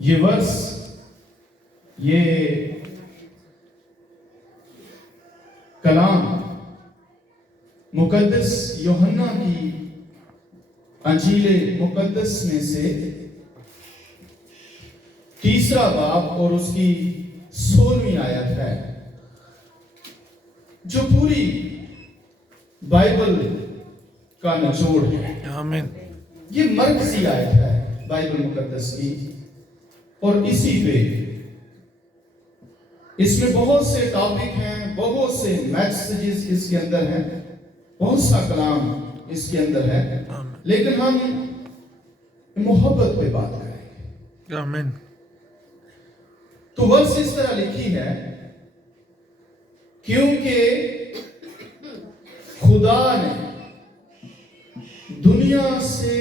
ये वर्ष, ये कलाम मुकद्दस यूहन्ना की अंजीले मुकद्दस में से तीसरा बाब और उसकी 16वीं आयत है, जो पूरी बाइबल का निचोड़ है। आमीन। ये मरकजी आयत है बाइबल मुकद्दस की, और इसी पे इसमें बहुत से टॉपिक हैं, बहुत से मैसेजेस इसके अंदर हैं, बहुत सा कलाम इसके अंदर है, लेकिन हम मोहब्बत पे बात करेंगे। आमीन। तो वर्ष इस तरह लिखी है, क्योंकि खुदा ने दुनिया से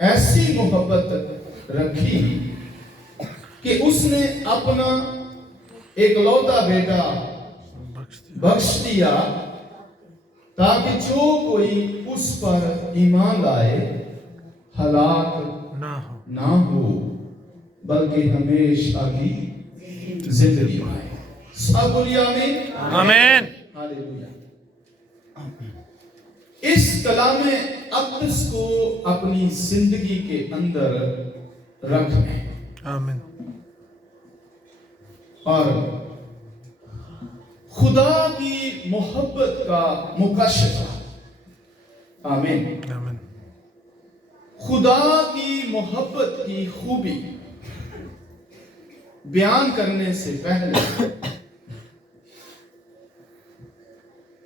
ऐसी मोहब्बत रखी कि उसने अपना एकलौता बेटा बख्श दिया, ताकि जो कोई उस पर ईमान लाए हलाक ना हो, बल्कि हमेशा की जिंदगी पाए। सब बोलिए आमीन। आमीन। हालेलुया। इस कलामे अक़दस को अपनी जिंदगी के अंदर रखें। आमीन। और खुदा की मोहब्बत का मुकाशफा, आमीन, आमीन। खुदा की मोहब्बत की खूबी बयान करने से पहले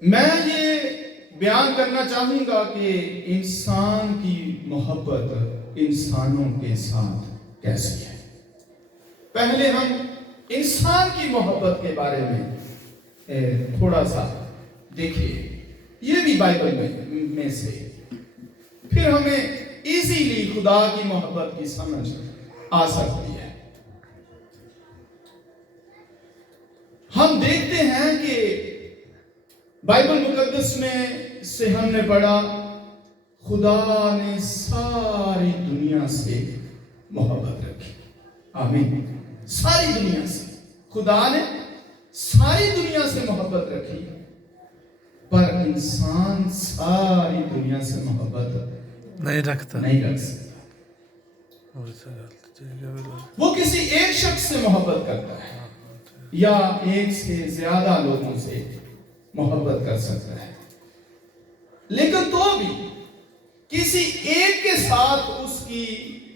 मैं ये बयान करना चाहूंगा कि इंसान की मोहब्बत इंसानों के साथ कैसी है। पहले हम इंसान की मोहब्बत के बारे में थोड़ा सा देखिए, ये भी बाइबल में से, फिर हमें इजीली खुदा की मोहब्बत की समझ आ सकती है। हम देखते हैं कि बाइबल मुकद्दस में से हमने पढ़ा, खुदा ने सारी दुनिया से मोहब्बत रखी। आमीन। सारी दुनिया से खुदा ने सारी दुनिया से मोहब्बत रखी, पर इंसान सारी दुनिया से मोहब्बत नहीं रख सकता। वो किसी एक शख्स से मोहब्बत करता है या एक से ज्यादा लोगों से मोहब्बत कर सकता है, लेकिन तो भी किसी एक के साथ उसकी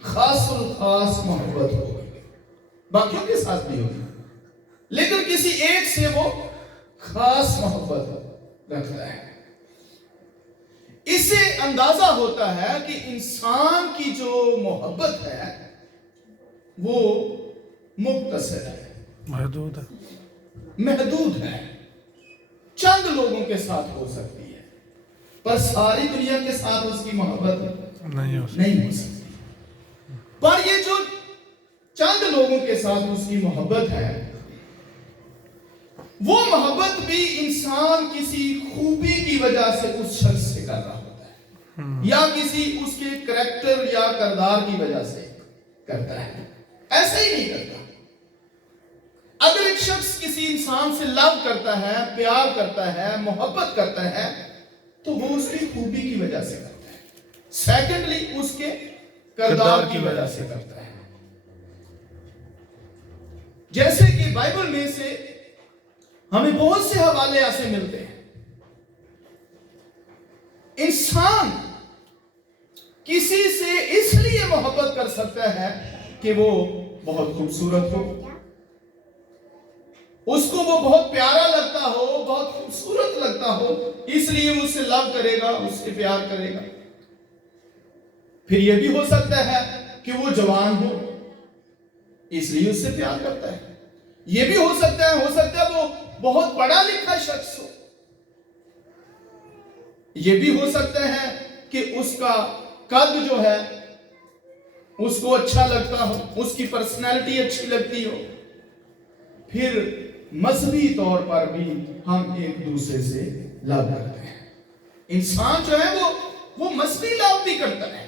खास मोहब्बत होगी, बाकियों के साथ नहीं होगी, लेकिन किसी एक से वो खास मोहब्बत रखता है। इससे अंदाजा होता है कि इंसान की जो मोहब्बत है वो मुख्तसर है, महदूद है, चंद लोगों के साथ हो सकती है, पर सारी दुनिया के साथ उसकी मोहब्बत नहीं हो सकती। पर ये जो चंद लोगों के साथ उसकी मोहब्बत है, वो मोहब्बत भी इंसान किसी खूबी की वजह से उस शख्स से कर रहा होता है, या किसी उसके करैक्टर या किरदार की वजह से करता है। ऐसे ही नहीं करता। अगर एक शख्स किसी इंसान से लव करता है, प्यार करता है, मोहब्बत करता है, तो वो उसकी खूबी की वजह से करता है। सेकेंडली उसके किरदार की वजह से करता है। जैसे कि बाइबल में से हमें बहुत से हवाले ऐसे मिलते हैं। इंसान किसी से इसलिए मोहब्बत कर सकता है कि वो बहुत खूबसूरत हो, उसको वो बहुत प्यारा लगता हो, बहुत खूबसूरत लगता हो, इसलिए वो उससे लव करेगा, उससे प्यार करेगा। फिर यह भी हो सकता है कि वो जवान हो, इसलिए उससे प्यार करता है। यह भी हो सकता है वो बहुत पढ़ा लिखा शख्स हो। यह भी हो सकता है कि उसका कद जो है उसको अच्छा लगता हो, उसकी पर्सनैलिटी अच्छी लगती हो। फिर मजहबी तौर पर भी हम एक दूसरे से लव करते हैं। इंसान जो है वो मजहबी लव भी करता है।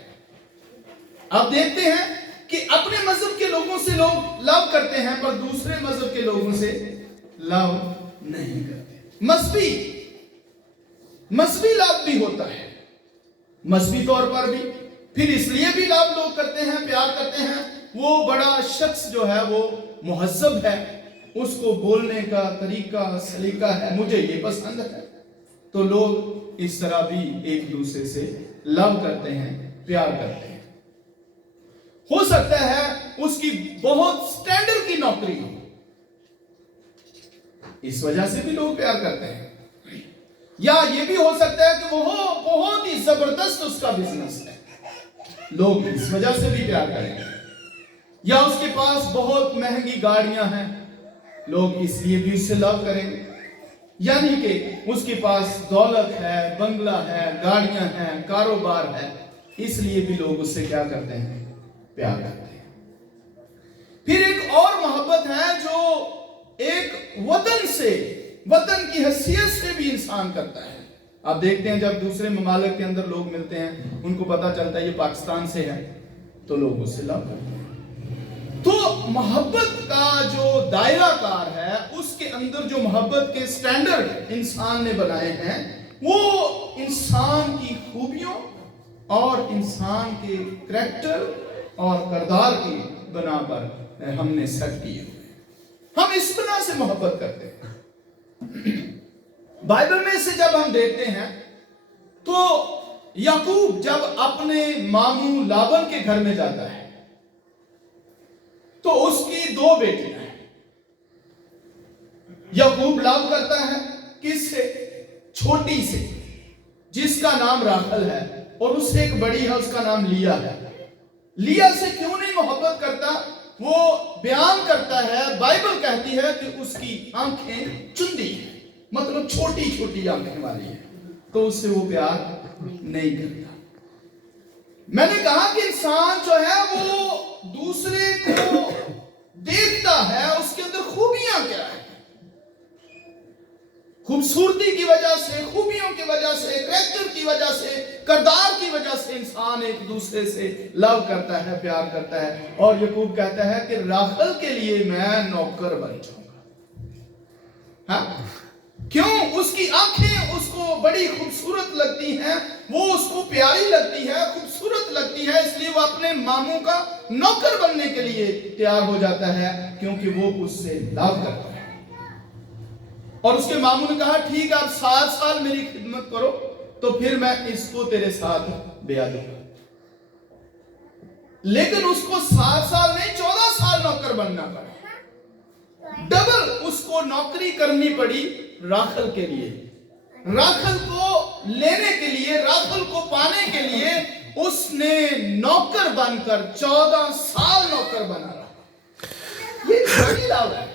अब देखते हैं कि अपने मजहब से लोग लव करते हैं पर दूसरे मजहब के लोगों से लव नहीं करते। मजहबी लव भी होता है, मजहबी तौर पर भी। फिर इसलिए भी लव लोग करते हैं, प्यार करते हैं, वो बड़ा शख्स जो है वो मुहज्जब है, उसको बोलने का तरीका सलीका है, मुझे ये पसंद है, तो लोग इस तरह भी एक दूसरे से लव करते हैं, प्यार करते हैं। हो सकता है उसकी बहुत स्टैंडर्ड की नौकरी हो, इस वजह से भी लोग प्यार करते हैं। या ये भी हो सकता है कि वो बहुत ही जबरदस्त उसका बिजनेस है, लोग इस वजह से भी प्यार करेंगे। या उसके पास बहुत महंगी गाड़ियां हैं, लोग इसलिए भी उससे लव करेंगे। यानी कि उसके पास दौलत है, बंगला है, गाड़ियां हैं, कारोबार है, इसलिए भी लोग उससे क्या करते हैं, प्यार करते हैं। फिर एक और मोहब्बत है जो एक वतन से, वतन की हैसियत से भी इंसान करता है। आप देखते हैं जब दूसरे ममालिक के अंदर लोग मिलते हैं, उनको पता चलता है ये पाकिस्तान से है, तो लोग उससे लव करते हैं। तो मोहब्बत का जो दायरा कार है, उसके अंदर जो मोहब्बत के स्टैंडर्ड इंसान ने बनाए हैं, वो इंसान की खूबियों और इंसान के करैक्टर और किरदार की बना पर हमने सेट किए हुए। हम इस बना से मोहब्बत करते हैं। बाइबल में से जब हम देखते हैं तो याकूब जब अपने मामू लाबन के घर में जाता है तो उसकी 2 बेटियां हैं। याकूब लव करता है किससे? छोटी से, जिसका नाम राखल है, और उससे एक बड़ी है, उसका नाम लिया है। लिया से क्यों नहीं मोहब्बत करता? वो बयान करता है, बाइबल कहती है कि उसकी आंखें चुंदी है, मतलब छोटी छोटी आंखें वाली है, तो उससे वो प्यार नहीं करता। मैंने कहा कि इंसान जो है वो दूसरे को देखता है, उसके अंदर खूबियां क्या है, खूबसूरती की वजह से, खूबियों की वजह से, करैक्टर की वजह से, किरदार की वजह से इंसान एक दूसरे से लव करता है, प्यार करता है। और याकूब कहता है कि राखल के लिए मैं नौकर बन जाऊंगा। हाँ? क्यों? उसकी आंखें उसको बड़ी खूबसूरत लगती हैं, वो उसको प्यारी लगती है, खूबसूरत लगती है, इसलिए वो अपने मामू का नौकर बनने के लिए तैयार हो जाता है, क्योंकि वो उससे लव करता है। और उसके मामू ने कहा ठीक है, आप 7 साल मेरी खिदमत करो, तो फिर मैं इसको तेरे साथ ब्याह दूंगा। लेकिन उसको 7 साल नहीं 14 साल नौकर बनना पड़ा, डबल उसको नौकरी करनी पड़ी राखल के लिए। राखल को लेने के लिए, राखल को पाने के लिए उसने नौकर बनकर 14 साल नौकर बना रहा। ये इंसानी लव है,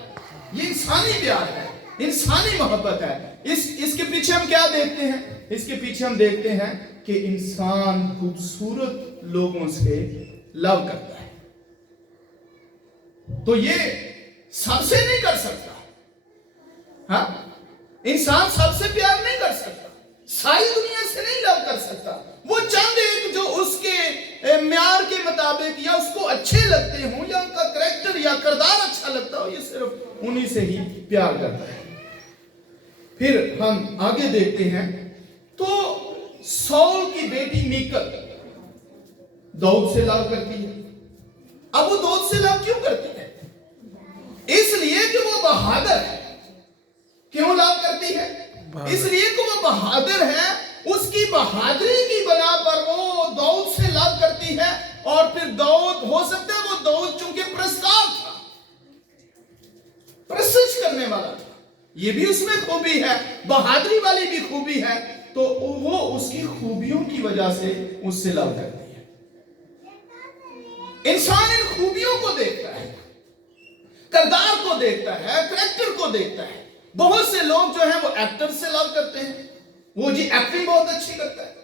ये इंसानी प्यार है, इंसानी मोहब्बत है। इसके पीछे हम क्या देखते हैं? इसके पीछे हम देखते हैं कि इंसान खूबसूरत लोगों से लव करता है। तो ये सबसे नहीं कर सकता, हाँ? इंसान सबसे प्यार नहीं कर सकता, सारी दुनिया से नहीं लव कर सकता। वो चंद एक जो उसके म्यार के मुताबिक या उसको अच्छे लगते हों, या उनका करैक्टर या किरदार अच्छा लगता हो, ये सिर्फ उन्हीं से ही प्यार करता है। फिर हम आगे देखते हैं तो सौल की बेटी मीकल दाऊद से लव करती है। अब वो दाऊद से लव क्यों करती है? इसलिए कि वो बहादुर है। क्यों लव करती है? इसलिए कि वो बहादुर है। उसकी बहादुरी की बना पर वो दाऊद से लव करती है। और फिर दाऊद, हो सकता है वो दाऊद चूंकि प्रस्ताव था, प्रशिक्ष करने वाला था, ये भी उसमें खूबी है, बहादुरी वाली भी खूबी है, तो वो उसकी खूबियों की वजह से उससे लव करती है। इंसान इन खूबियों को देखता है, किरदार को देखता है, करैक्टर को देखता है। बहुत से लोग जो हैं वो एक्टर से लव करते हैं, वो जी एक्टिंग बहुत अच्छी करता है।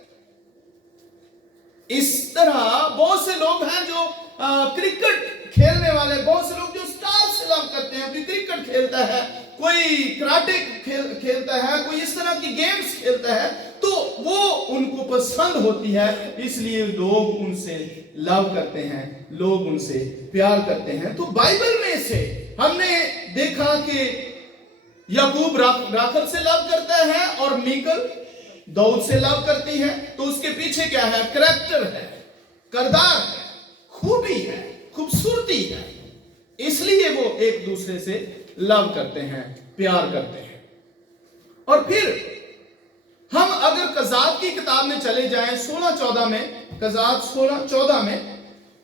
इस तरह बहुत से लोग हैं जो क्रिकेट खेलने वाले, बहुत से लोग जो स्टार से लव करते हैं, कोई क्रिकेट खेलता है, कोई कराटे खेलता है, कोई इस तरह की गेम्स खेलता है, तो वो उनको पसंद होती है, इसलिए लोग उनसे लव करते हैं, लोग उनसे प्यार करते हैं। तो बाइबल में से हमने देखा कि याकूब राखल से लव करता है और मीकल दाऊद से लव करती है। तो उसके पीछे क्या है? करैक्टर है, किरदार है, खूबी है, खूबसूरती है, इसलिए वो एक दूसरे से लव करते हैं, प्यार करते हैं। और फिर हम अगर कज़ाब की किताब में चले जाएं 16-14 में, कज़ाब 16-14 में,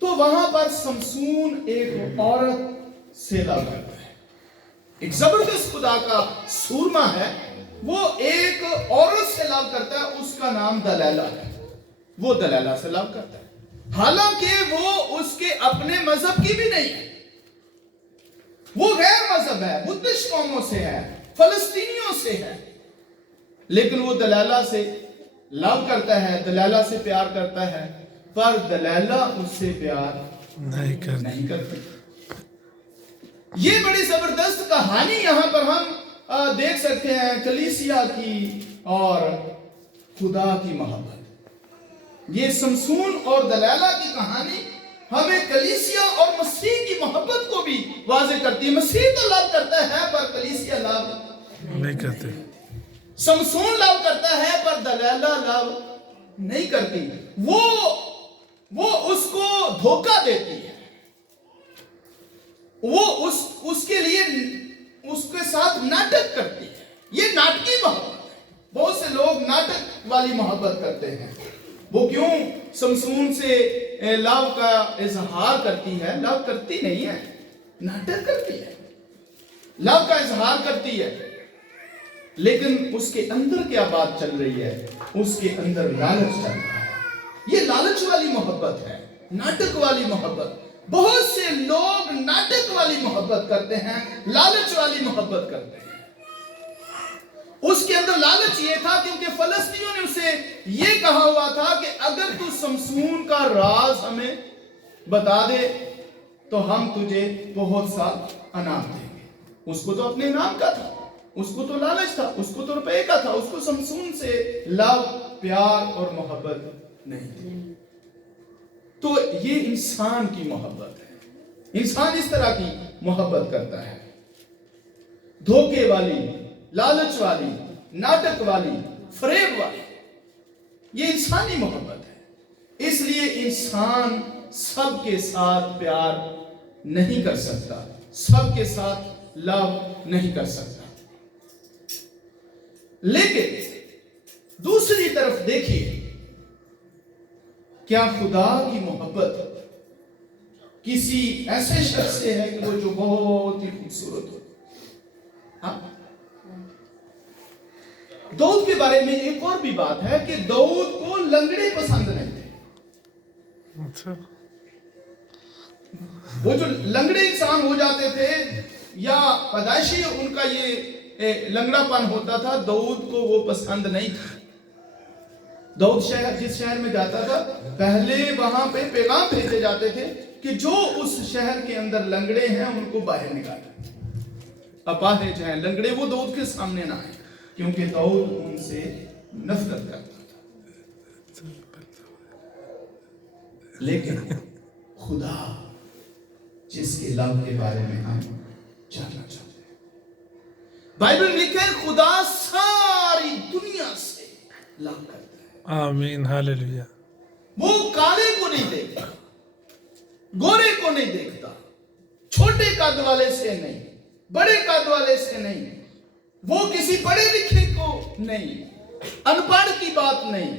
तो वहां पर समसून एक औरत से लव करता है। एक जबरदस्त खुदा का सूरमा है, वो एक औरत से लव करता है, उसका नाम दलैला है। वो दलैला से लव करता है, हालांकि वो उसके अपने मजहब की भी नहीं है, वो गैर मजहब है, बुद्धिस्ट कौमों से है, फलस्तीनियों से है, लेकिन वो दलैला से लव करता है, दलैला से प्यार करता है, पर दलैला उससे प्यार नहीं करती। ये बड़ी जबरदस्त कहानी यहां पर हम देख सकते हैं, कलीसिया की और खुदा की मोहब्बत। ये समसून और दलैला की कहानी हमें कलीसिया और मसीह की मोहब्बत को भी वाज़ेह करती है। मसीह तो लव करता है पर कलीसिया लव नहीं करते। समसून लव करता है पर दलैला लव नहीं करती। वो उसको धोखा देती है, वो उसके लिए उसके साथ नाटक करती है। ये नाटकी मोहब्बत है। बहुत से लोग नाटक वाली मोहब्बत करते हैं। वो क्यों समसून से लव का इजहार करती है? लव करती नहीं है, नाटक करती है, लव का इजहार करती है, लेकिन उसके अंदर क्या बात चल रही है? उसके अंदर लालच चल रहा है। ये लालच वाली मोहब्बत है, नाटक वाली मोहब्बत। बहुत से लोग नाटक वाली मोहब्बत करते हैं, लालच वाली मोहब्बत करते हैं। उसके अंदर लालच ये था क्योंकि फलस्तीनियों ने उसे ये कहा हुआ था कि अगर तू समसून का राज हमें बता दे तो हम तुझे बहुत सा अनाज देंगे। उसको तो अपने नाम का था, उसको तो लालच था, उसको तो रुपए का था, उसको समसून से लव, प्यार और मोहब्बत नहीं थी। तो ये इंसान की मोहब्बत है। इंसान इस तरह की मोहब्बत करता है, धोखे वाली, लालच वाली, नाटक वाली, फरेब वाली। ये इंसानी मोहब्बत है। इसलिए इंसान सबके साथ प्यार नहीं कर सकता, सबके साथ लव नहीं कर सकता। लेकिन दूसरी तरफ देखिए, क्या खुदा की मोहब्बत किसी ऐसे शख्स से है कि वो जो बहुत ही खूबसूरत हो? हाँ? दाऊद के बारे में एक और भी बात है कि दाऊद को लंगड़े पसंद नहीं थे। अच्छा। वो जो लंगड़े इंसान हो जाते थे या पैदाइशी उनका ये लंगड़ापन होता था, दाऊद को वो पसंद नहीं था। दाऊद जिस शहर में जाता था, पहले वहां पे पैगाम भेजे जाते थे कि जो उस शहर के अंदर लंगड़े हैं उनको बाहर निकालो, अपाहिज हैं, लंगड़े, वो दाऊद के सामने ना आए, क्योंकि दाऊद उनसे नफरत करता था। लेकिन खुदा जिसके लव के बारे में हम जानना चाहते हैं, बाइबल में लिखा है खुदा सारी दुनिया से लव करता है। आमीन, हालेलुया। वो काले को नहीं देखता, गोरे को नहीं देखता, छोटे कद वाले से नहीं, बड़े कद वाले से नहीं, वो किसी पढ़े लिखे को नहीं, अनपढ़ की बात नहीं,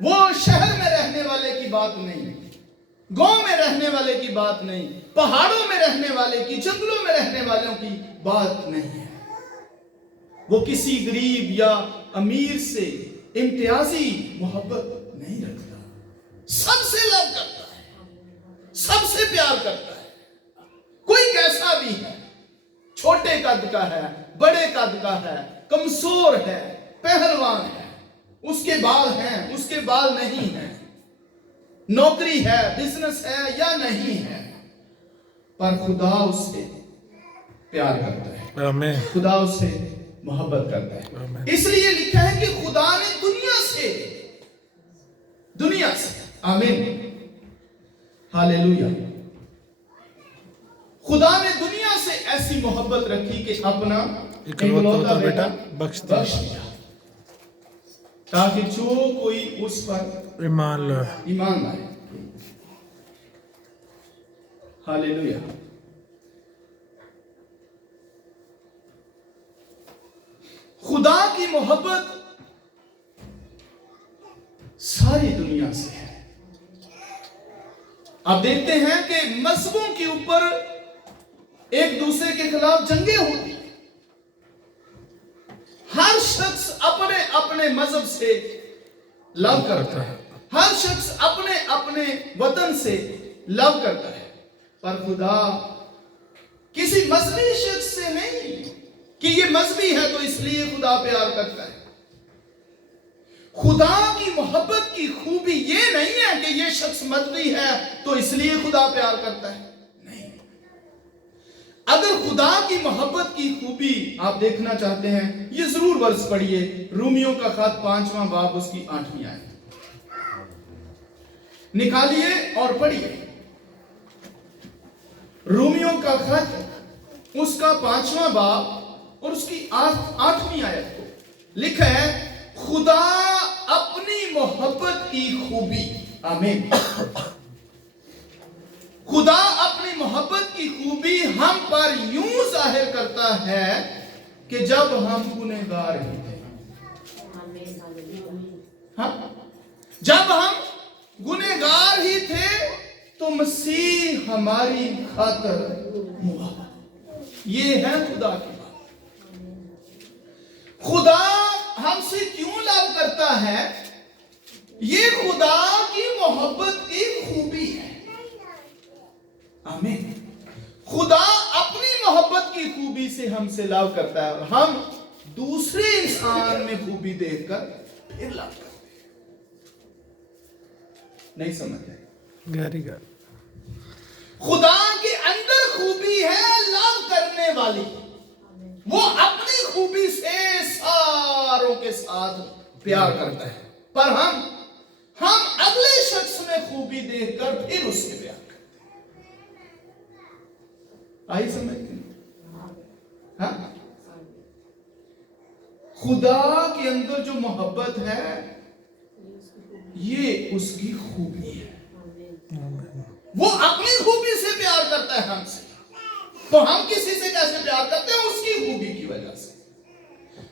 वो शहर में रहने वाले की बात नहीं, गांव में रहने वाले की बात नहीं, पहाड़ों में रहने वाले की, जंगलों में रहने वालों की बात नहीं है। वो किसी गरीब या अमीर से इम्तियाजी मोहब्बत नहीं रखता, सबसे लव करता है, सबसे प्यार करता है। कोई कैसा भी है, छोटे कद का है, बड़े कद का है, कमजोर है, पहलवान है, उसके बाल हैं, उसके बाल नहीं हैं, नौकरी है, बिजनेस है या नहीं है, पर खुदा उससे प्यार करता है, आमीन। खुदा उससे मोहब्बत करता है। इसलिए लिखा है कि खुदा ने दुनिया से आमीन हालेलुया, खुदा ने दुनिया से ऐसी मोहब्बत रखी कि अपना इकलौता बेटा बख्श दिया, ताकि जो कोई उस पर ईमान लाए। हालेलुया। खुदा की मोहब्बत सारी दुनिया से है। आप देखते हैं कि मजहबों के ऊपर एक दूसरे के खिलाफ जंगें होती, हर शख्स अपने अपने मजहब से लव करता है, हर शख्स अपने अपने वतन से लव करता है, पर खुदा किसी मजहबी शख्स से नहीं कि ये मजहबी है तो इसलिए खुदा प्यार करता है। खुदा की मोहब्बत की खूबी ये नहीं है कि ये शख्स मजहबी है तो इसलिए खुदा प्यार करता है, नहीं। अगर खुदा की मोहब्बत की खूबी आप देखना चाहते हैं, ये जरूर वर्ष पढ़िए, रोमियो का खत 5वां बाब उसकी 8वीं आयत निकालिए और पढ़िए। रोमियो का खत उसका 5वां बाब और उसकी 8वीं आयत को लिखा है, खुदा अपनी मोहब्बत की खूबी, आमीन, खुदा अपनी मोहब्बत की खूबी हम पर यूं जाहिर करता है कि जब हम गुनहगार ही थे, हाँ, जब हम गुनहगार ही थे तो मसीह हमारी खातिर हुआ। ये है खुदा की बात। खुदा हमसे क्यों लव करता है, ये खुदा की मोहब्बत की खूबी है, आमीन। खुदा अपनी मोहब्बत की खूबी से हमसे लव करता है और हम दूसरे इंसान में खूबी देखकर फिर लव करते हैं। नहीं समझ आए? खुदा के अंदर खूबी है लव करने वाली, वो अपनी खूबी से सारों के साथ प्यार करता है, पर हम अगले शख्स में खूबी देखकर फिर उससे प्यार करते हैं। आई समझ? हाँ, खुदा के अंदर जो मोहब्बत है ये उसकी खूबी है, वो अपनी खूबी से प्यार करता है हमसे। तो हम किसी से कैसे प्यार करते हैं? उसकी खूबी की वजह से।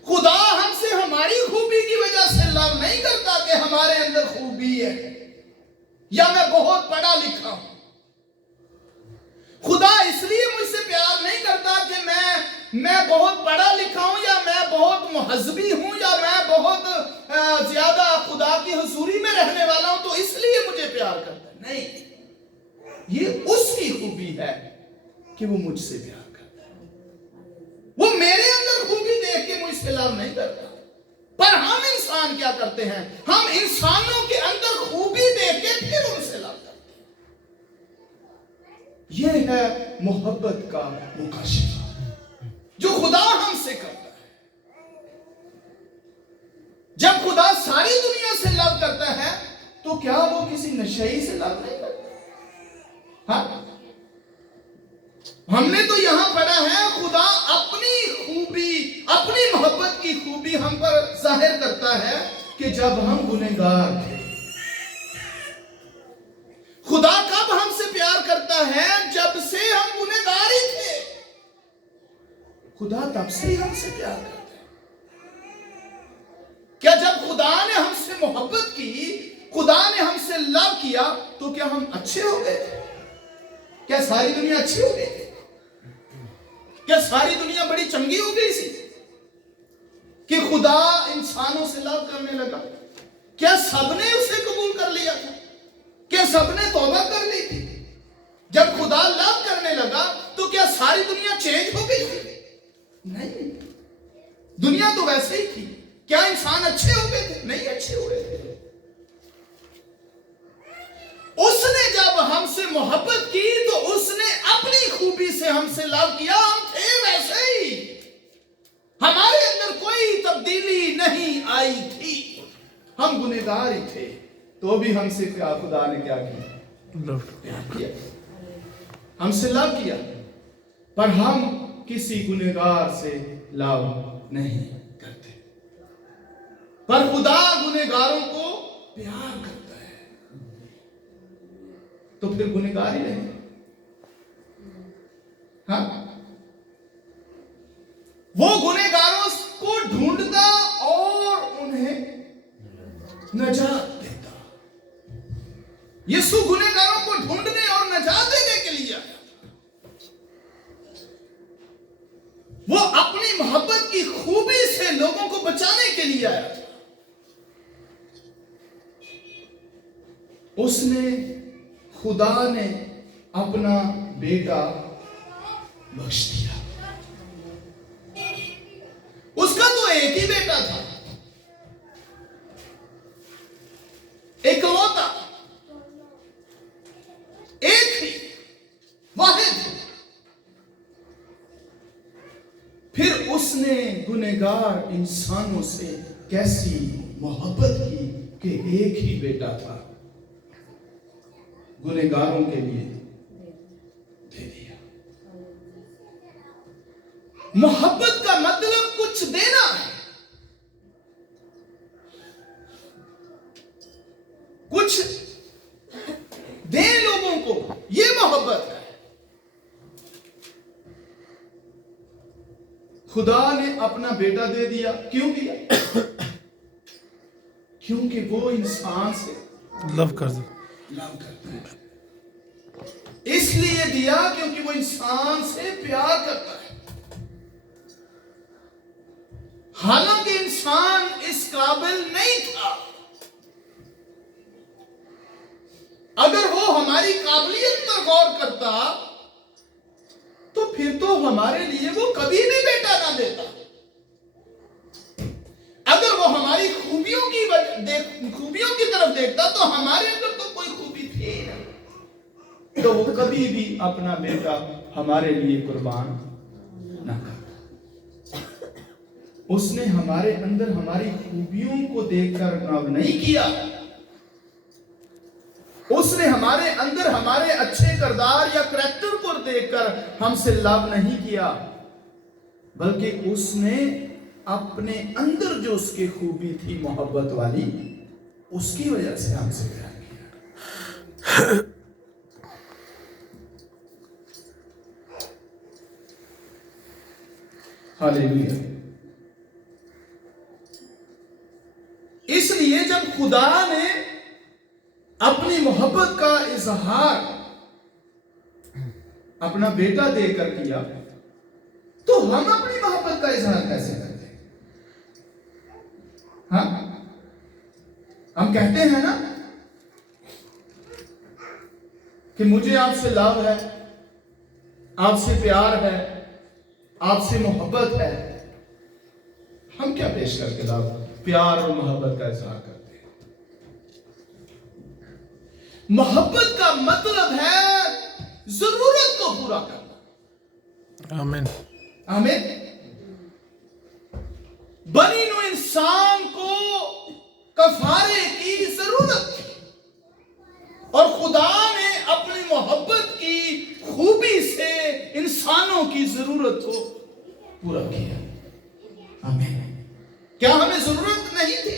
खुदा हमसे हमारी खूबी की वजह से लव नहीं करता कि हमारे अंदर खूबी है या मैं बहुत पढ़ा लिखा हूं। खुदा इसलिए मुझसे प्यार नहीं करता कि मैं बहुत पढ़ा लिखा हूं या मैं बहुत महजबी हूं या मैं बहुत ज्यादा खुदा की हुजूरी में रहने वाला हूं तो इसलिए मुझे प्यार करता है। नहीं, ये उसकी खूबी है कि वो मुझसे प्यार करता है। वो मेरे अंदर खूबी देख के मुझसे लव नहीं करता। पर हम इंसान क्या करते हैं? हम इंसानों के अंदर खूबी देख के फिर उनसे लव करते हैं। यह है मोहब्बत का मुकाशिफा जो खुदा हमसे करता है। जब खुदा सारी दुनिया से लव करता है तो क्या वो किसी नशेई से लव नहीं करता? हाँ, हमने तो यहां पढ़ा है खुदा अपनी खूबी, अपनी मोहब्बत की खूबी हम पर जाहिर करता है कि जब हम गुनहगार थे। खुदा कब हमसे प्यार करता है? जब से हम गुनहगार ही थे, खुदा तब से ही हमसे प्यार करता है। क्या जब खुदा ने हमसे मोहब्बत की, खुदा ने हमसे लव किया तो क्या हम अच्छे हो गए थे? क्या सारी दुनिया अच्छी हो गई? क्या सारी दुनिया बड़ी चंगी हो गई थी कि खुदा इंसानों से लव करने लगा? क्या सबने उसे कबूल कर लिया था? क्या सबने तौबा कर ली थी? जब खुदा लव करने लगा तो क्या सारी दुनिया चेंज हो गई थी? नहीं, दुनिया तो वैसे ही थी। क्या इंसान अच्छे हो गए थे? नहीं अच्छे हो गए थे। उसने जब हमसे मोहब्बत की तो उसने अपनी खूबी से हमसे लव किया। हम थे वैसे ही, हमारे अंदर तो भी हमसे क्या खुदा ने क्या किया? प्यार किया, हमसे लव किया। पर हम किसी गुनहगार से लव नहीं करते, पर खुदा गुनहगारों को प्यार करता है। तो फिर गुनहगार ही रहे। हाँ, वो गुनहगारों को ढूंढता और उन्हें नजात देता। यीशु गुनहगारों को ढूंढने और नजात देने के लिए आया। वो अपनी मोहब्बत की खूबी से लोगों को बचाने के लिए आया। उसने, खुदा ने अपना बेटा बख्श दिया। उसका तो एक ही बेटा था, इकलौता, एक ही, वाहिद। फिर उसने गुनहगार इंसानों से कैसी मोहब्बत की कि एक ही बेटा था, गुनहगारों के लिए दे दिया। मोहब्बत का मतलब कुछ देना है, कुछ दे लोगों को, यह मोहब्बत है। खुदा ने अपना बेटा दे दिया। क्यों दिया? क्योंकि वो इंसान से लव करता है। इसलिए दिया क्योंकि वो इंसान से प्यार करता है। हालांकि इंसान इस काबिल नहीं था। अगर वो हमारी काबिलियत पर गौर करता तो फिर तो हमारे लिए वो कभी भी बेटा ना देता। अगर वो हमारी खूबियों की तरफ देखता तो हमारे अंदर तो कोई खूबी थी नहीं, तो वो कभी भी अपना बेटा हमारे लिए कुर्बान ना करता। उसने हमारे अंदर हमारी खूबियों को देखकर लव नहीं किया। उसने हमारे अंदर हमारे अच्छे किरदार या करैक्टर को देखकर हमसे लव नहीं किया, बल्कि उसने अपने अंदर जो उसकी खूबी थी मोहब्बत वाली, उसकी वजह से हमसे प्यार किया। हालेलुया। इसलिए जब खुदा ने अपनी मोहब्बत का इजहार अपना बेटा देकर किया, तो हम अपनी मोहब्बत का इजहार कैसे करते हैं? हाँ, हम कहते हैं ना कि मुझे आपसे लव है, आपसे प्यार है, आपसे मोहब्बत है। हम क्या पेश करके लव, प्यार और मोहब्बत का इजहार करते हैं? मोहब्बत का मतलब है जरूरत को पूरा करना। आमीन, आमीन। बनी नो इंसान को कफारे की जरूरत थी और खुदा ने अपनी मोहब्बत की खूबी से इंसानों की जरूरत को पूरा किया। आमीन। क्या हमें जरूरत नहीं थी?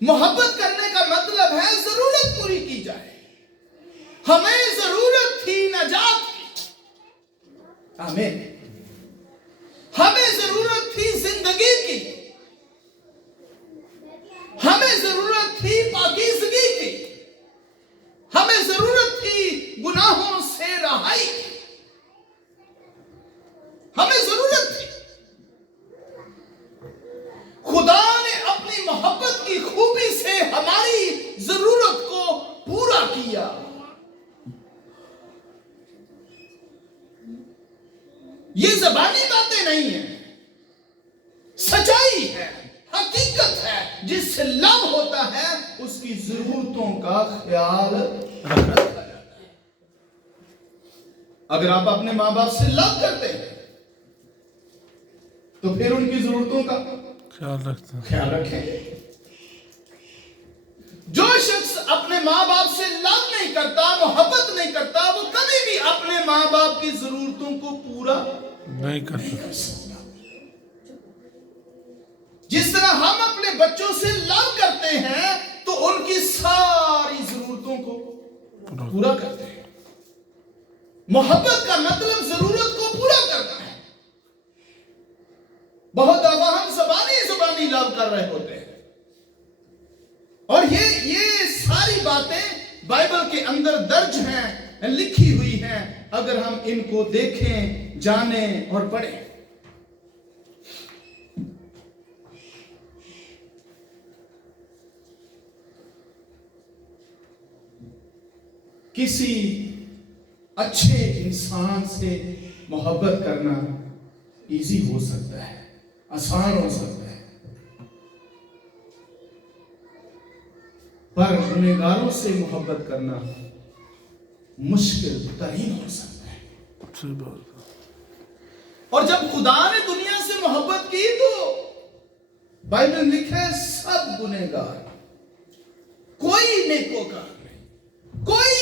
मोहब्बत करने का मतलब है जरूरत पूरी की जाए। हमें जरूरत थी नजात की। आमीन। हमें जरूरत थी जिंदगी की, हमें जरूरत थी पाकीज़गी की, हमें जरूरत थी गुनाहों से रहाई की, हमें जरूरत थी। खुदा ने अपनी मोहब्बत की खूबी से हमारी जरूरत को पूरा किया। ये ज़बानी बातें नहीं है, सच्चाई है, हकीकत है। जिससे लव होता है उसकी जरूरतों का ख्याल रखा जाता है। अगर आप अपने माँ बाप से लव करते हैं तो फिर उनकी जरूरतों का ख्याल रखते हैं। ख्याल रखें। माँ बाप से लव नहीं करता, मोहब्बत नहीं करता, वो कभी भी अपने माँ बाप की जरूरतों को पूरा नहीं कर सकता। जिस तरह हम अपने बच्चों से लव करते हैं तो उनकी सारी जरूरतों को पूरा करते हैं। मोहब्बत का मतलब जरूरत को पूरा करना है। बहुत दफा हम जुबानी लव कर रहे होते हैं, और ये सारी बातें बाइबल के अंदर दर्ज हैं, लिखी हुई हैं। अगर हम इनको देखें, जानें और पढ़ें, किसी अच्छे इंसान से मोहब्बत करना इजी हो सकता है, आसान हो सकता है, पर गुनहगारों से मोहब्बत करना मुश्किल तरीन हो सकता है। और जब खुदा ने दुनिया से मोहब्बत की तो बाइबल में लिखा है सब गुनहगार, कोई नेकोकार नहीं, कोई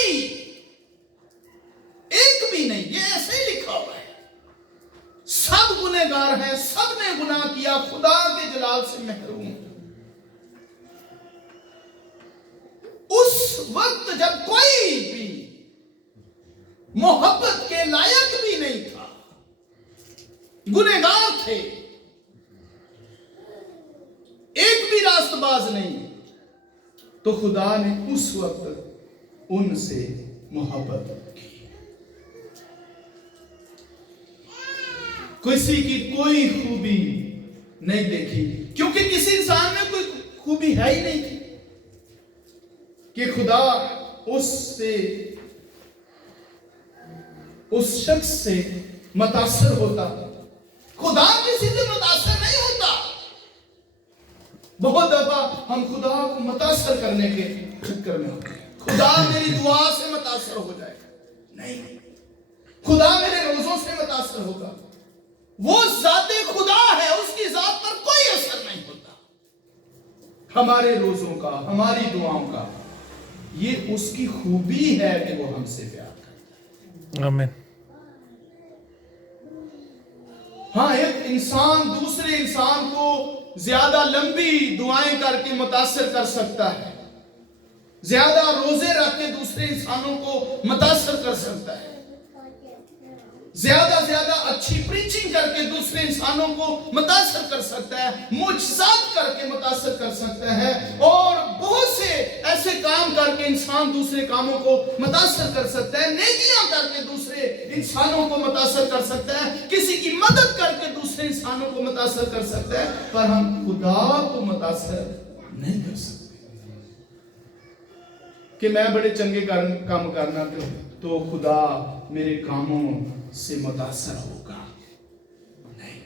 एक भी नहीं। ये ऐसे ही लिखा हुआ है, सब गुनहगार हैं, सब ने गुनाह किया, खुदा के जलाल से महरूम। उस वक्त जब कोई भी मोहब्बत के लायक भी नहीं था, गुनहगार थे, एक भी रास्तबाज नहीं, तो खुदा ने उस वक्त उनसे मोहब्बत की। किसी की कोई खूबी नहीं देखी, क्योंकि किसी इंसान में कोई खूबी है ही नहीं थी कि खुदा उससे, उस शख्स से मुतासर होता। खुदा किसी से मुतासर नहीं होता। बहुत दफा हम खुदा को मुतासर करने के चक्कर में होते हैं। खुदा मेरी दुआ से मुतासर हो जाएगा, नहीं, खुदा मेरे रोजों से मुतासर होगा। वो जाते खुदा है, उसकी जात पर कोई असर नहीं होता। हमारे रोजों का, हमारी दुआओं का, ये उसकी खूबी है कि वो हमसे प्यार करता है। आमीन। हाँ, एक इंसान दूसरे इंसान को ज्यादा लंबी दुआएं करके मुतासर कर सकता है, ज्यादा रोजे रख के दूसरे इंसानों को मुतासर कर सकता है, ज्यादा अच्छी प्रीचिंग करके दूसरे इंसानों को मुतासर कर सकता है, मुजज़ात करके मुतासर कर सकता है, और बहुत से ऐसे काम करके इंसान दूसरे कामों को मुतासर कर सकता है, नेकियां करके दूसरे इंसानों को मुतासर कर सकता है, किसी की मदद करके दूसरे इंसानों को मुतासर कर सकता है, पर हम खुदा को मुतासर नहीं कर सकते। कि मैं बड़े चंगे काम करना तो खुदा मेरे कामों से मुतासर होगा, नहीं।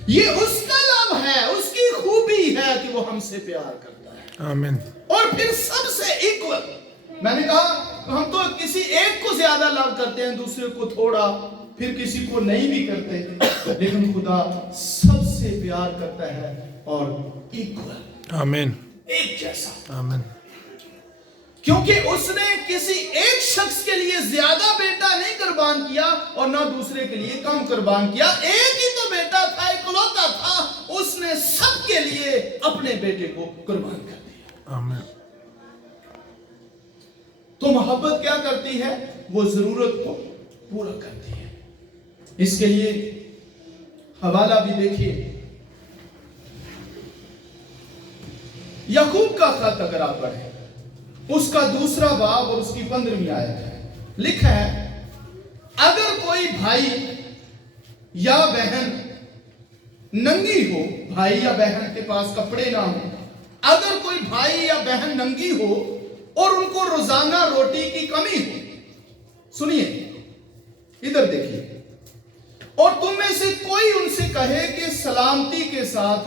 ये उसका लाभ है, उसकी खूबी है कि वो हमसे प्यार करता है। आमीन। और फिर सबसे इक्वल, मैंने कहा हम तो किसी एक को ज्यादा लव करते हैं, दूसरे को थोड़ा, फिर किसी को नहीं भी करते, लेकिन खुदा सबसे प्यार करता है और इक्वल, आमीन, एक जैसा। आमीन। क्योंकि उसने किसी एक शख्स के लिए ज्यादा बेटा नहीं कुर्बान किया और ना दूसरे के लिए कम कुर्बान किया। एक ही तो बेटा था, इकलौता था, उसने सबके लिए अपने बेटे को कुर्बान कर दिया। आमीन। तो मोहब्बत क्या करती है? वो जरूरत को पूरा करती है। इसके लिए हवाला भी देखिए, याकूब का खत अगर आप पढ़ें, उसका 2 बाब और उसकी 15वीं आयत है, लिखा है, अगर कोई भाई या बहन नंगी हो, भाई या बहन के पास कपड़े ना हो, अगर कोई भाई या बहन नंगी हो और उनको रोजाना रोटी की कमी हो, सुनिए, इधर देखिए, और तुम में से कोई उनसे कहे कि सलामती के साथ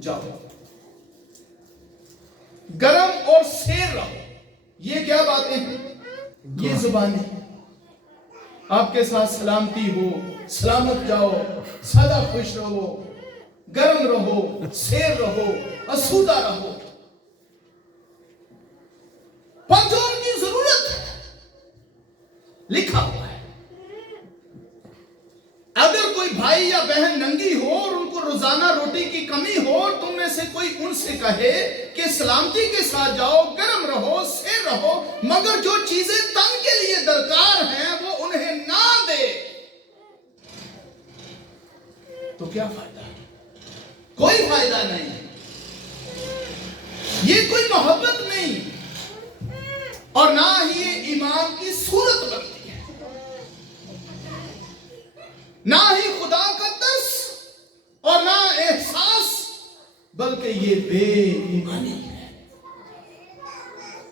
जाओ, गरम और सेर रहो। ये क्या बातें हैं? ये जुबानी। आपके साथ सलामती हो, सलामत जाओ, सदा खुश रहो, गर्म रहो, सेर रहो, आसूदा रहो। पर जो उनकी जरूरत है लिखा हुआ है। अगर कोई भाई या बहन नंगी हो और उनको रोजाना रोटी की कमी हो और तुम में से कोई उनसे कहे कि सलामती के साथ जाओ, गर्म रहो, स्थिर रहो, मगर जो चीजें तन के लिए दरकार हैं वो उन्हें ना दे, तो क्या फायदा? कोई फायदा नहीं। ये कोई मोहब्बत नहीं और ना ही ये ईमान की सूरत बनती है, ना ही खुदा का तरस और ना एहसास, बल्कि ये बेईमानी है।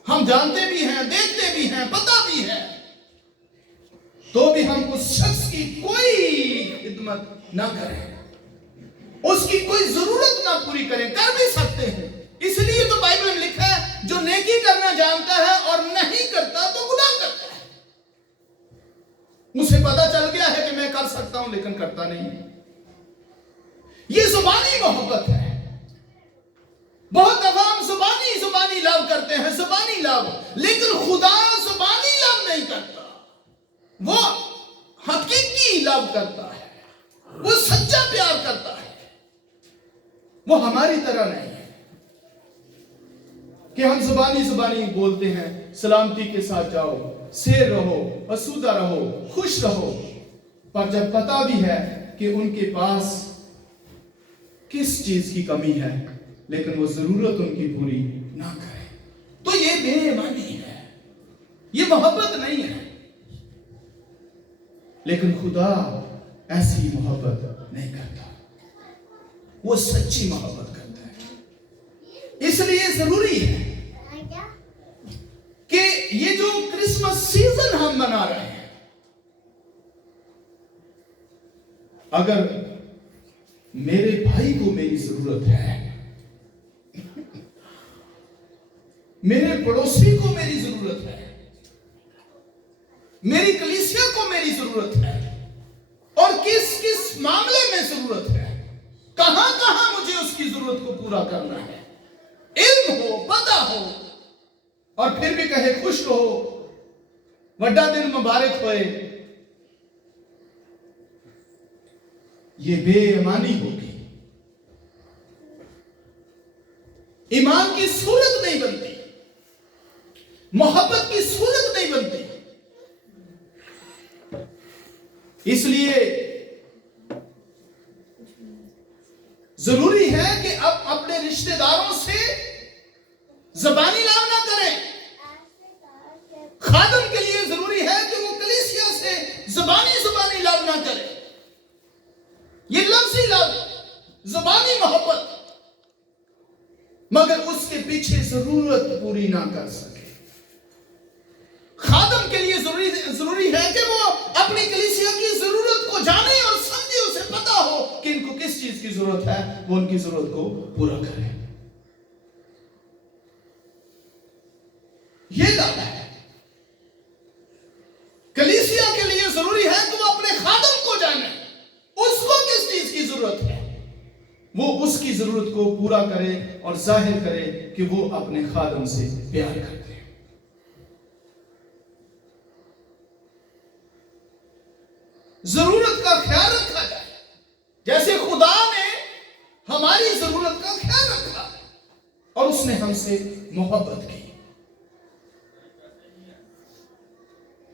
हम जानते भी हैं, देखते भी हैं, पता भी है, तो भी हम उस शख्स की कोई खिदमत ना करें, उसकी कोई जरूरत ना पूरी करें। कर भी सकते हैं, इसलिए तो बाइबल में लिखा है जो नेकी करना जानता है और नहीं करता तो गुनाह करता है। मुझे पता चल गया है कि मैं कर सकता हूं लेकिन करता नहीं। ये जुबानी मोहब्बत है। बहुत दफा हम जुबानी लव करते हैं, जुबानी लव, लेकिन खुदा जुबानी लव नहीं करता, वो हकीकी लव करता है, वो सच्चा प्यार करता है। वो हमारी तरह नहीं है कि हम जुबानी बोलते हैं सलामती के साथ जाओ, शेर रहो, आसूदा रहो, खुश रहो, पर जब पता भी है कि उनके पास किस चीज की कमी है लेकिन वो जरूरत उनकी पूरी ना करे, तो ये बेईमानी है, ये मोहब्बत नहीं है। लेकिन खुदा ऐसी मोहब्बत नहीं करता, वो सच्ची मोहब्बत करता है। इसलिए जरूरी है कि ये जो क्रिसमस सीजन हम मना रहे हैं, अगर मेरे भाई को मेरी जरूरत है, मेरे पड़ोसी को मेरी जरूरत है, मेरी कलीसिया को मेरी जरूरत है, और किस किस मामले में जरूरत है, कहां कहां मुझे उसकी जरूरत को पूरा करना है, इल्म हो, पता हो, और फिर भी कहे खुश रहो, वड्डा दिन मुबारक होए, ये बेईमानी होगी, ईमान की सूरत नहीं बनती, मोहब्बत की सूरत नहीं बनती। इसलिए जरूरी है कि अब अपने रिश्तेदारों से ज़बानी लाभ ना करें। खादम के लिए जरूरी है कि वो कलीसिया से ज़बानी लाभ ना करे। ये लफ्ज़ी लाभ, ज़बानी मोहब्बत, मगर उसके पीछे जरूरत पूरी ना कर सके। खादम के लिए जरूरी है कि वो अपनी कलीसिया की जरूरत को जाने और समझे, उसे पता हो कि इनको किस चीज की जरूरत है, वो उनकी जरूरत को पूरा करे। ये लाभ है। कलीसिया के लिए जरूरी है कि वो अपने खादम को जाने, उसको किस चीज की जरूरत है, वो उसकी जरूरत को पूरा करे और जाहिर करे कि वो अपने खादम से प्यार करते हैं। जरूरत का ख्याल रखा जाए, जैसे खुदा ने हमारी जरूरत का ख्याल रखा और उसने हमसे मोहब्बत की।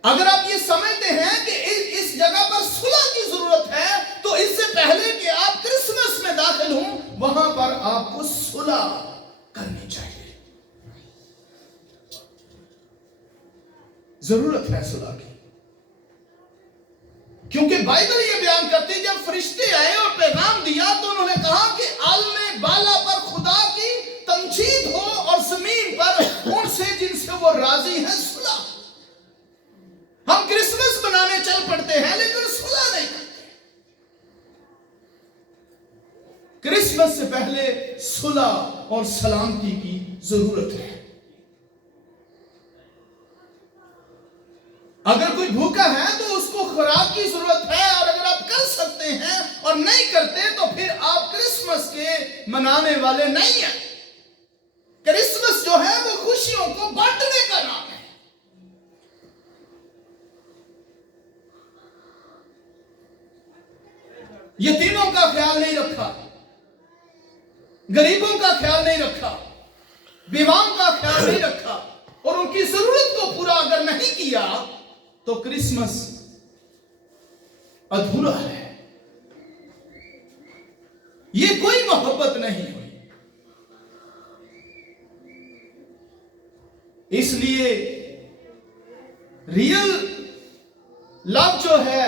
अगर आप ये समझते हैं कि इस जगह पर सुलह की जरूरत है, तो इससे पहले कि आप क्रिसमस में दाखिल हों, वहां पर आपको सुलह करनी चाहिए। जरूरत है सुलह की, क्योंकि बाइबल ये बयान करती है जब फरिश्ते आए और पैगाम दिया तो उन्होंने कहा कि आलमे बाला पर खुदा की तमजीद हो और जमीन पर उनसे जिनसे वो राजी है सुलह। हम क्रिसमस मनाने चल पड़ते हैं लेकिन सुलह नहीं करते। क्रिसमस से पहले सुलह और सलामती की जरूरत है। अगर कोई भूखा है तो उसको खुराक की जरूरत है, और अगर आप कर सकते हैं और नहीं करते तो फिर आप क्रिसमस के मनाने वाले नहीं हैं। क्रिसमस जो है वो खुशियों को बांटने का नाम यतीमों का ख्याल नहीं रखा, गरीबों का ख्याल नहीं रखा, विधवाओं का ख्याल नहीं रखा और उनकी जरूरत को पूरा अगर नहीं किया तो क्रिसमस अधूरा है। ये कोई मोहब्बत नहीं हुई। इसलिए रियल लव जो है,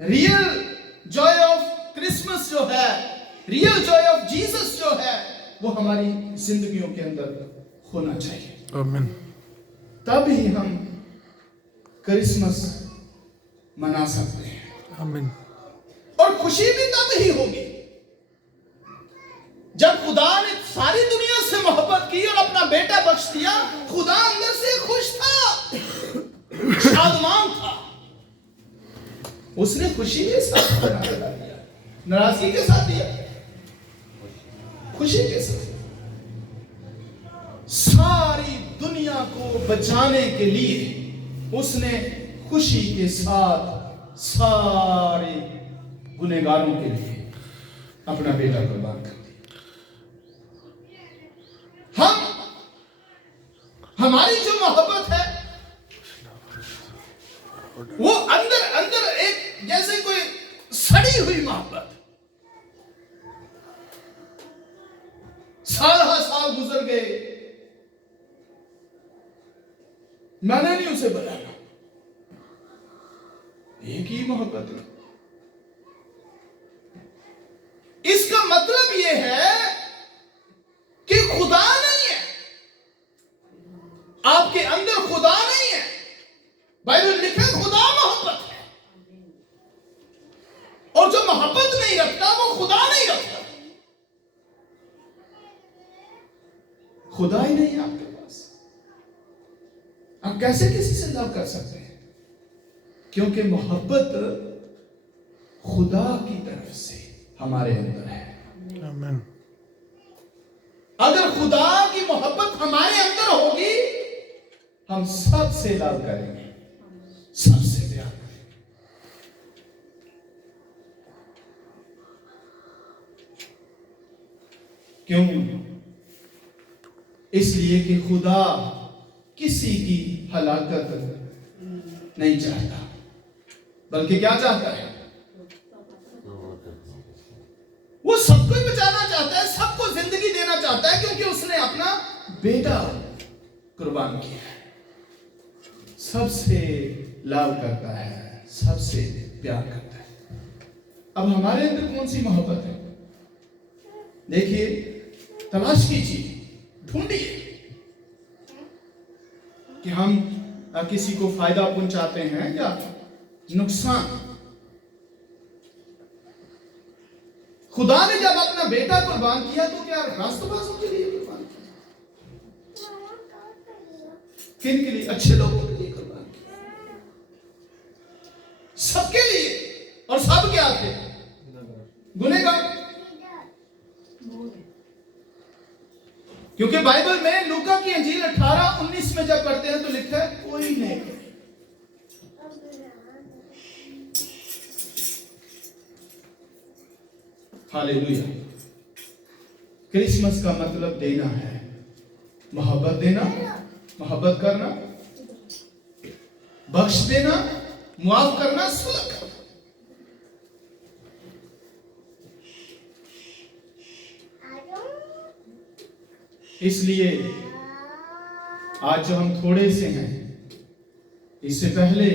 रियल जॉय ऑफ क्रिसमस जो है, रियल जॉय ऑफ जीसस जो है, वो हमारी जिंदगियों के अंदर होना चाहिए। आमीन। तब ही हम क्रिसमस मना सकते हैं। आमीन। और खुशी भी तब ही होगी जब खुदा ने सारी दुनिया से मोहब्बत की और अपना बेटा बख्श दिया। खुदा अंदर से खुश था, शादमान था। उसने खुशी के साथ दिया, नाराजगी के साथ दिया, खुशी के साथ। सारी दुनिया को बचाने के लिए उसने खुशी के साथ सारे गुनहगारों के लिए अपना बेटा कुर्बान कर दिया। हमारी जो मोहब्बत है वो अंदर अंदर एक जैसे कोई सड़ी हुई मोहब्बत। साल हर साल गुजर गए, मैंने नहीं उसे बुलाया। एक ही मोहब्बत है। इसका मतलब यह है कि खुदा नहीं है, आपके अंदर खुदा नहीं है। बाइबल लिखे खुदा मोहब्बत है, और जो मोहब्बत नहीं रखता वो खुदा नहीं रखता। खुदा ही नहीं है आपके पास, आप कैसे किसी से लव कर सकते हैं? क्योंकि मोहब्बत खुदा की तरफ से हमारे अंदर है। आमीन। अगर खुदा की मोहब्बत हमारे अंदर होगी, हम सबसे लव करेंगे, सबसे प्यार करेंगे। क्यों? इसलिए कि खुदा किसी की हलाकत नहीं चाहता, बल्कि क्या चाहता है? वो सबको बचाना चाहता है, सबको जिंदगी देना चाहता है, क्योंकि उसने अपना बेटा कुर्बान किया है। सबसे लव करता है, सबसे प्यार करता है। अब हमारे अंदर कौन सी मोहब्बत है? देखिए, तलाश कीजिए, ढूंढिए कि हम किसी को फायदा पहुंचाते हैं या नुकसान। खुदा ने जब अपना बेटा कुर्बान किया तो क्या रास्तबाजों के लिए कुर्बान किया? किन के लिए? अच्छे लोगों के लिए कुर्बान किया, सबके लिए। और सब क्या थे? गुनहगार। क्योंकि बाइबल में लूका की अंजील 18:19 में जब पढ़ते हैं तो लिखा है कोई नहीं। हालेलुया। क्रिसमस का मतलब देना है, मोहब्बत देना, मोहब्बत करना, बख्श देना, मुआफ करना, सुलह करना। इसलिए आज जो हम थोड़े से हैं, इससे पहले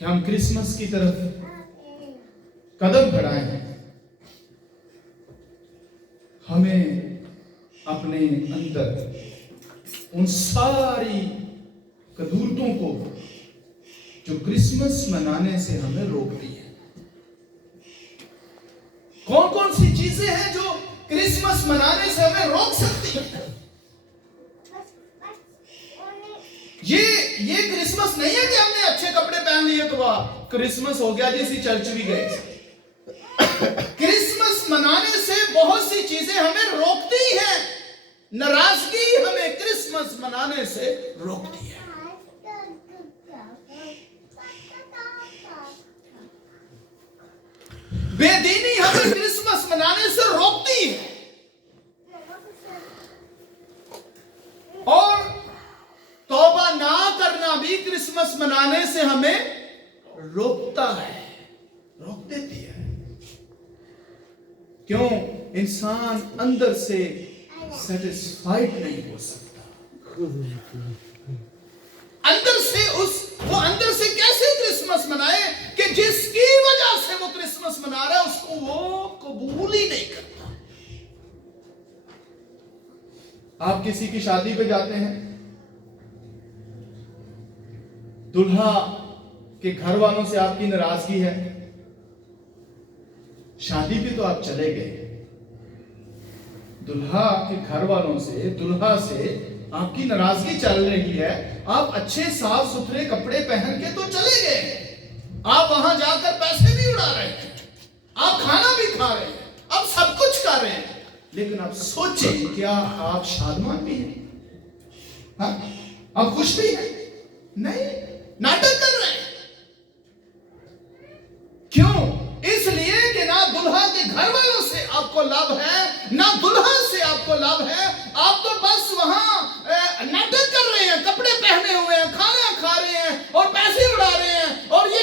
कि हम क्रिसमस की तरफ कदम बढ़ाएं, हमें अपने अंदर उन सारी कदूरतों को जो क्रिसमस मनाने से हमें रोकती है। कौन कौन सी चीजें हैं जो क्रिसमस मनाने से हमें रोक सकती है? ये क्रिसमस नहीं है कि हमने अच्छे कपड़े पहन लिए तो वाह क्रिसमस हो गया, जिसी चर्च भी गए। क्रिसमस मनाने से बहुत सी चीजें हमें रोकती हैं। नाराजगी हमें क्रिसमस मनाने से रोकती है। मनाने से रोकती है और तौबा ना करना भी क्रिसमस मनाने से हमें रोकता है, रोक देती है। क्यों? इंसान अंदर से सेटिस्फाइड नहीं हो सकता। वो अंदर से कैसे क्रिसमस मनाए कि जिसकी वजह से वो क्रिसमस मना रहा है उसको वो कबूल ही नहीं करता। आप किसी की शादी पे जाते हैं, दुल्हा के घर वालों से आपकी नाराजगी है, शादी पे तो आप चले गए, दुल्हा के घर वालों से, दुल्हा से आपकी नाराजगी चल रही है, आप अच्छे साफ सुथरे कपड़े पहन के तो चले गए, आप वहां जाकर पैसे भी उड़ा रहे हैं, आप खाना भी खा रहे हैं, आप सब कुछ कर रहे हैं, लेकिन आप सोचें क्या आप शादमान भी हैं? हाँ? आप खुश भी हैं? नहीं, नाटक कर रहे हैं। क्यों? इसलिए कि ना दुल्हा के घर वालों से आपको लाभ है, ना दुल्हा से आपको लाभ है। आप तो बस वहां नाटक कर रहे हैं, कपड़े पहने हुए हैं, खाना खा रहे हैं और पैसे उड़ा रहे हैं और ये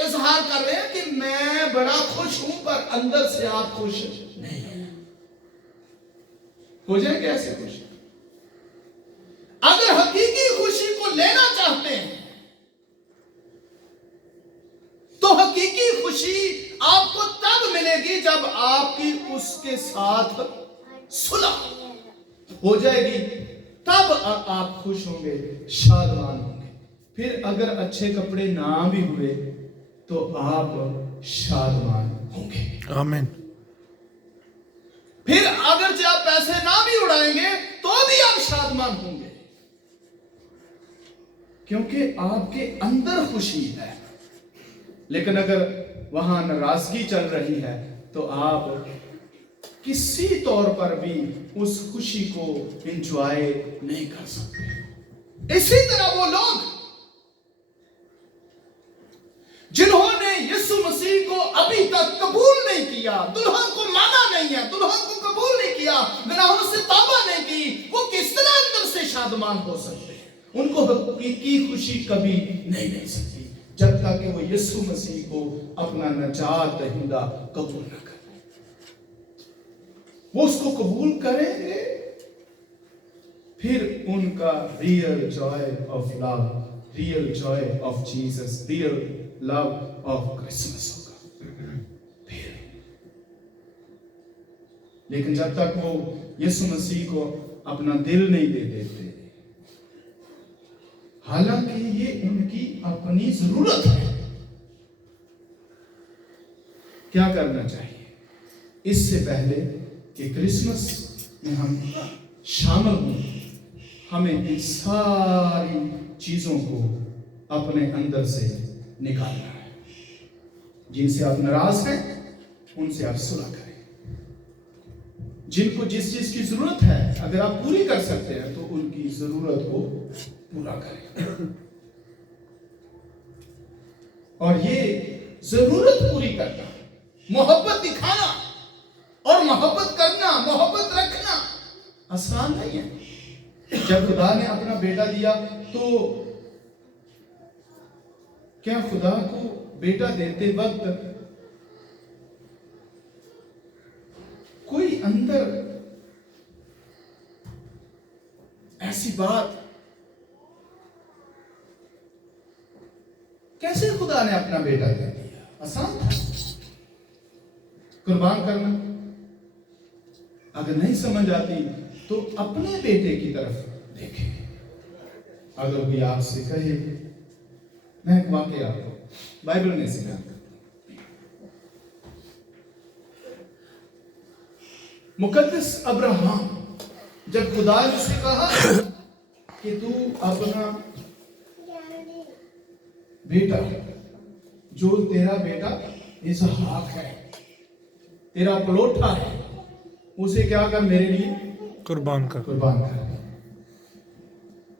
इजहार कर रहे हैं कि मैं बड़ा खुश हूं, पर अंदर से आप खुश नहीं हो जाएंगे। ऐसे खुश अगर हकीकी खुशी को लेना चाहते हैं तो हकीकी खुशी आपको तब मिलेगी जब आपकी उसके साथ सुलह हो जाएगी, तब आप खुश होंगे, शादमान होंगे। फिर अगर अच्छे कपड़े ना भी हुए तो आप शादमान होंगे। आमीन। फिर अगर जब आप पैसे ना भी उड़ाएंगे तो भी आप शादमान होंगे, क्योंकि आपके अंदर खुशी है। लेकिन अगर वहां नाराजगी चल रही है तो आप किसी तौर पर भी उस खुशी को एंजॉय नहीं कर सकते। इसी तरह वो लोग जिन्होंने यीशु मसीह को अभी तक कबूल नहीं किया, दुल्हन को माना नहीं है, दुल्हन को कबूल नहीं किया, गुनाहों से तौबा नहीं की, वो किस तरह अंदर से शादमान हो सकते हैं? उनको हकीकी खुशी कभी नहीं मिल सकती जब तक कि वो यीशु मसीह को अपना नजात दहिंदा कबूल न करें। वो उसको कबूल करेंगे, फिर उनका real Joy of love, real Joy of Jesus, real love of Christmas होगा फिर। लेकिन जब तक वो यीशु मसीह को अपना दिल नहीं दे देते, हालांकि ये उनकी अपनी जरूरत है, क्या करना चाहिए? इससे पहले कि क्रिसमस में हम शामिल हों, हमें इन सारी चीजों को अपने अंदर से निकालना है। जिनसे आप नाराज हैं उनसे आप सुलह करें। जिनको जिस चीज की जरूरत है अगर आप पूरी कर सकते हैं तो उनकी जरूरत को पूरा करें। और ये जरूरत पूरी करना, मोहब्बत दिखाना और मोहब्बत करना, मोहब्बत रखना आसान नहीं है। जब खुदा ने अपना बेटा दिया तो क्या खुदा को बेटा देते वक्त कोई अंदर ऐसी बात, कैसे खुदा ने अपना बेटा दे दिया? आसान था कुर्बान करना। अगर नहीं समझ आती तो अपने बेटे की तरफ देखें। अगर कोई आपसे कहे, मैं एक वाकया आपको बाइबल में से बयान करता हूं। मुकद्दस अब्राहम, जब खुदा ने उसे कहा कि तू अपना बेटा, जो तेरा बेटा इसहाक है, तेरा पलोठा है, उसे क्या कर, मेरे लिए कुर्बान कर।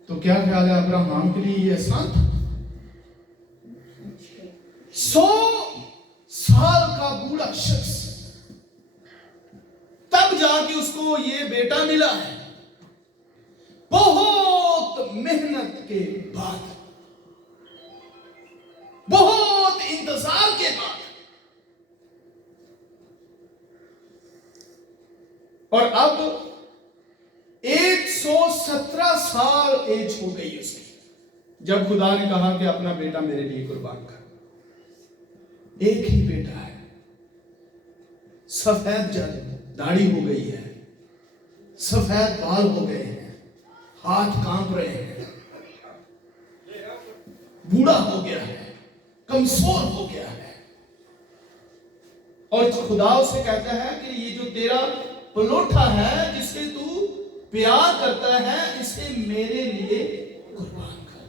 तो क्या ख्याल है अब्राहम के लिए ये आसान था? 100 साल का बूढ़ा शख्स उसको ये बेटा मिला है बहुत मेहनत के बाद, बहुत इंतजार के बाद। और अब 117 साल एज हो गई उसकी जब खुदा ने कहा कि अपना बेटा मेरे लिए कुर्बान कर। एक ही बेटा है, सफेद दाढ़ी हो गई है, सफेद बाल हो गए हैं, हाथ कांप रहे हैं, बूढ़ा हो गया है, कमजोर हो गया है। और खुदा उसे कहता है कि ये जो तेरा पलोठा है जिससे तू प्यार करता है, इसे मेरे लिए कुर्बान कर।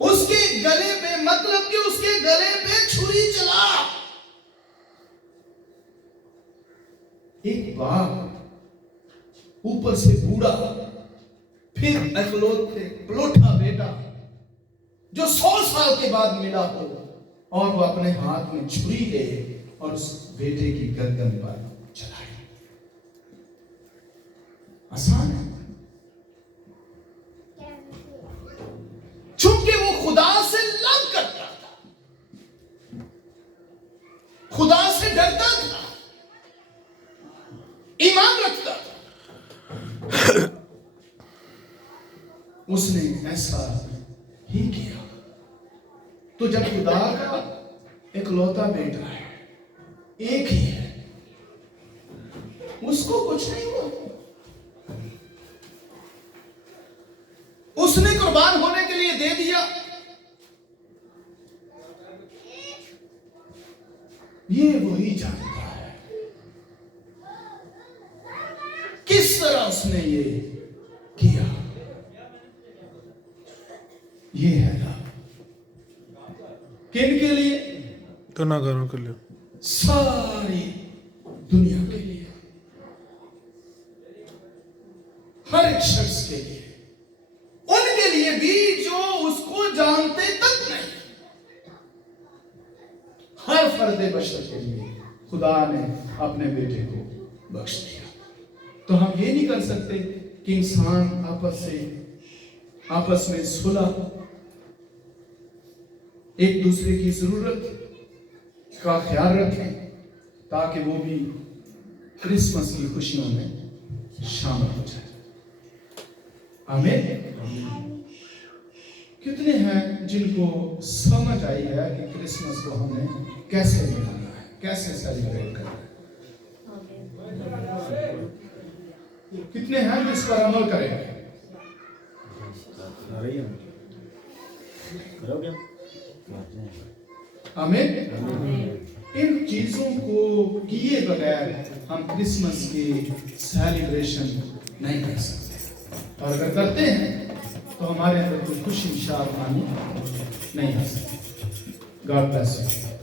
उसके गले पे, मतलब कि उसके गले पे छुरी चला। एक बाप ऊपर से बूढ़ा, फिर इकलौते पलोठा बेटा जो 100 साल के बाद मिला हो, और वो अपने हाथ में छुरी ले और उस बेटे की गर्दन पर चलाई। आसान है, चूंकि वो खुदा से लव करता था, खुदा से डरता था, ईमान रखता था, उसने ऐसा ही किया। तो जब खुदा का इकलौता बेटा है, एक ही है, उसको कुछ नहीं हुआ, उसने कुर्बान होने के लिए दे दिया। ये वही जानता है किस तरह उसने ये किया। ये है ना किन के लिए? गुनाहगारों के लिए, सारी दुनिया के लिए, हर एक शख्स के लिए, उनके लिए भी जो उसको जानते तक नहीं, हर फर्दे बशर के लिए खुदा ने अपने बेटे को बख्श दिया। तो हम ये नहीं कर सकते कि इंसान आपस में सुलह, एक दूसरे की जरूरत का ख्याल रखें ताकि वो भी क्रिसमस की खुशियों में शामिल हो जाए। आमीन। कितने हैं जिनको समझ आई है कि क्रिसमस को हमें कैसे मनाना है, कैसे सेलिब्रेट करना है? कितने हैं जिस पर अमल करेंगे? आमीन। इन चीजों को किए बगैर हम क्रिसमस की सेलिब्रेशन नहीं कर सकते, और अगर करते हैं तो हमारे अंदर कोई खुशी शादमानी नहीं आ सकती। God bless you.